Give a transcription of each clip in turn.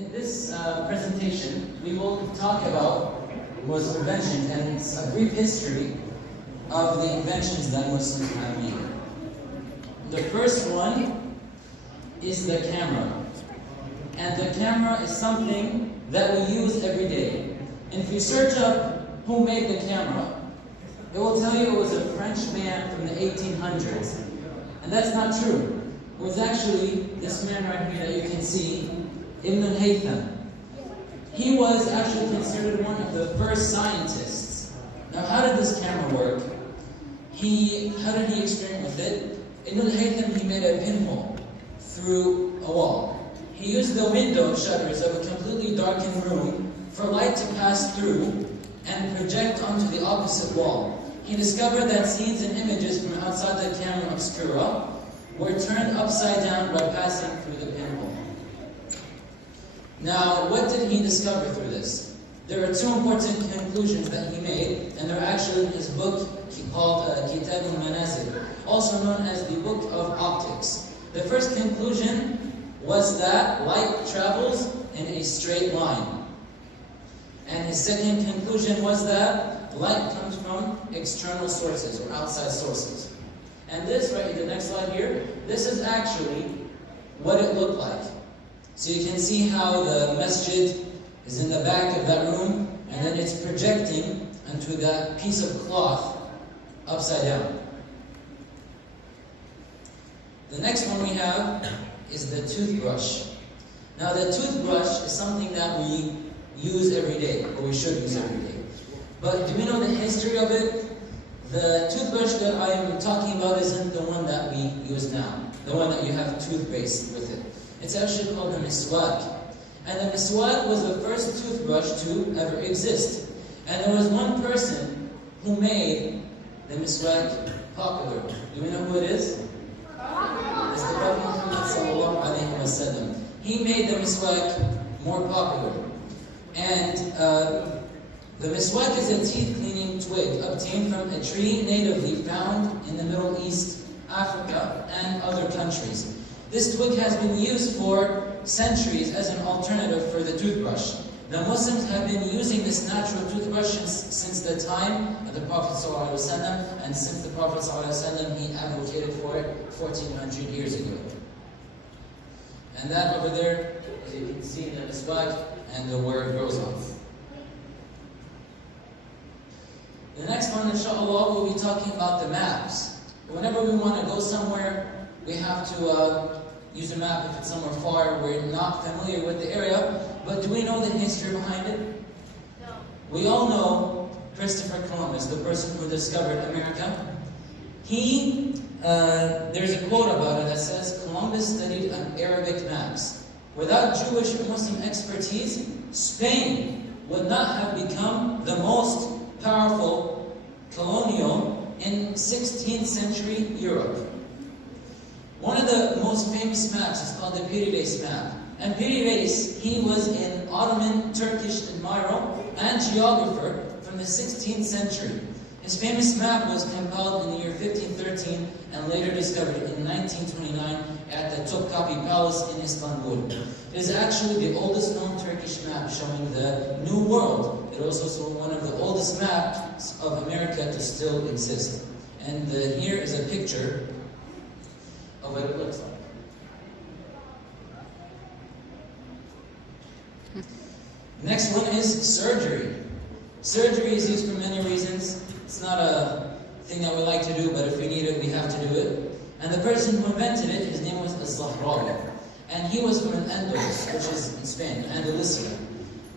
In this presentation, we will talk about Muslim inventions and a brief history of the inventions that Muslims have made. The first one is the camera. And the camera is something that we use every day. And if you search up who made the camera, it will tell you it was a French man from the 1800s. And that's not true. It was actually this man right here that you can see, Ibn He was actually considered one of the first scientists. Now, how did this camera work? How did he experiment with it? Ibn he made a pinhole through a wall. He used the window shutters of a completely darkened room for light to pass through and project onto the opposite wall. He discovered that scenes and images from outside the camera obscura were turned upside down by passing through the pinhole. Now, what did he discover through this? There are two important conclusions that he made, and they're actually in his book called Kitab al-Manazil, also known as the Book of Optics. The first conclusion was that light travels in a straight line. And his second conclusion was that light comes from external sources or outside sources. And this, right in the next slide here, this is actually what it looked like. So you can see how the masjid is in the back of that room, and then it's projecting onto that piece of cloth upside down. The next one we have is the toothbrush. Now the toothbrush is something that we use every day, or we should use every day. But do we know the history of it? The toothbrush that I am talking about isn't the one that we use now, the one that you have toothpaste with it. It's actually called the miswak. And the miswak was the first toothbrush to ever exist. And there was one person who made the miswak popular. Do we know who it is? It's the Prophet Muhammad sallallahu alayhi wa sallam. He made the miswak more popular. And the miswak is a teeth cleaning twig obtained from a tree natively found in the Middle East, Africa, and other countries. This twig has been used for centuries as an alternative for the toothbrush. The Muslims have been using this natural toothbrush since the time of the Prophet ﷺ, and since the Prophet ﷺ, he advocated for it 1400 years ago. And that over there, as you can see, the miswak and where it grows on. The next one, inshallah, we'll be talking about the maps. Whenever we want to go somewhere, we have to use a map if it's somewhere far, we're not familiar with the area. But do we know the history behind it? No. We all know Christopher Columbus, the person who discovered America. There's a quote about it that says, Columbus studied on Arabic maps. Without Jewish or Muslim expertise, Spain would not have become the most powerful colonial in 16th century Europe. One of the most famous maps is called the Piri Reis map. And Piri Reis, he was an Ottoman Turkish admiral and geographer from the 16th century. His famous map was compiled in the year 1513 and later discovered in 1929 at the Topkapi Palace in Istanbul. It is actually the oldest known Turkish map showing the New World. It also is one of the oldest maps of America to still exist. And here is a picture of what it looks like. Next one is surgery. Surgery is used for many reasons. It's not a thing that we like to do, but if we need it, we have to do it. And the person who invented it, his name was Al-Zahrawi. And he was from Andalus, which is in Spain, Andalusia.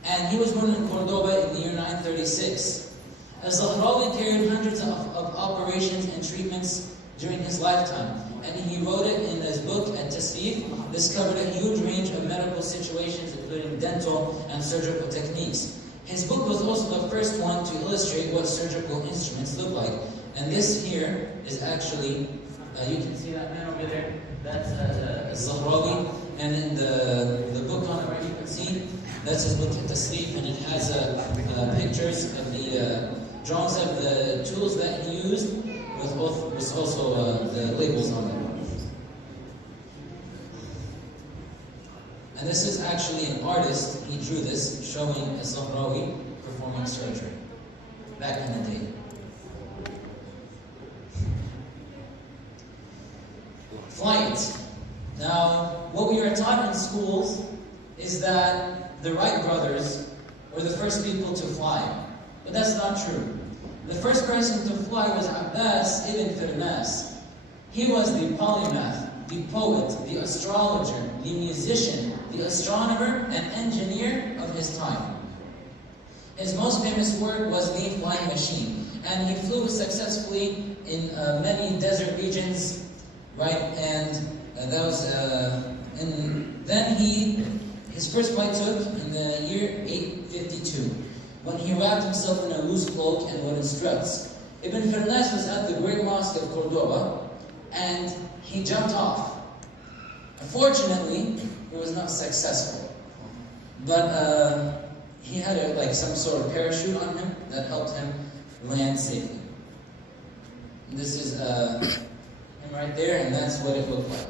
And he was born in Cordoba in the year 936. Al-Zahrawi carried hundreds of operations and treatments during his lifetime. And he wrote it in his book, At-Tasrif, discovered a huge range of medical situations, including dental and surgical techniques. His book was also the first one to illustrate what surgical instruments look like. And this here is actually, you can see that man over there, that's Zahrawi. And in the book on the right, you can see, that's his book, At-Tasrif, and it has pictures of the drawings of the tools that he used, with also the labels on them. And this is actually an artist. He drew this, showing a Sahrawi performing surgery back in the day. Flight. Now, what we are taught in schools is that the Wright brothers were the first people to fly. But that's not true. The first person to fly was Abbas ibn Firnas. He was the polymath, the poet, the astrologer, the musician, the astronomer, and engineer of his time. His most famous work was the flying machine, and he flew successfully in many desert regions, right? And then his first flight took in the year 852, when he wrapped himself in a loose cloak and wooden struts. Ibn Firnas was at the Great Mosque of Cordoba, and he jumped off. Unfortunately, he was not successful, but he had some sort of parachute on him that helped him land safely. And this is him right there, and that's what it looked like.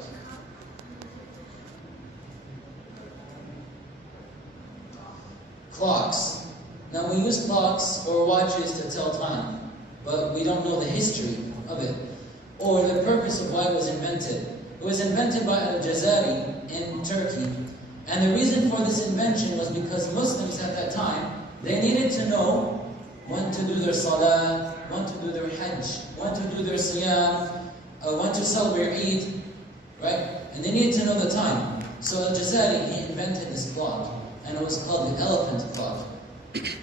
Clocks. Now we use clocks or watches to tell time, but we don't know the history of it or the purpose of why it was invented. It was invented by Al-Jazari in Turkey, and the reason for this invention was because Muslims at that time, they needed to know when to do their salah, when to do their hajj, when to do their siyam, when to celebrate Eid, right? And they needed to know the time. So Al-Jazari, he invented this clock, and it was called the elephant clock.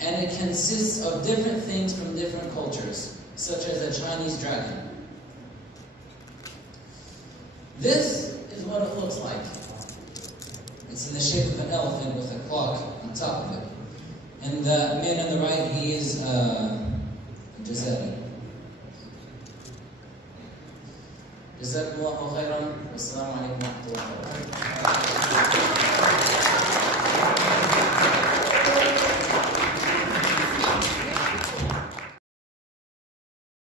And it consists of different things from different cultures, such as a Chinese dragon. This is what it looks like. It's in the shape of an elephant with a clock on top of it. And the man on the right, he is Jazari. Jazakumullahu khairan. Wassalamu alaikum wa rahmatullahi wa barakatuh.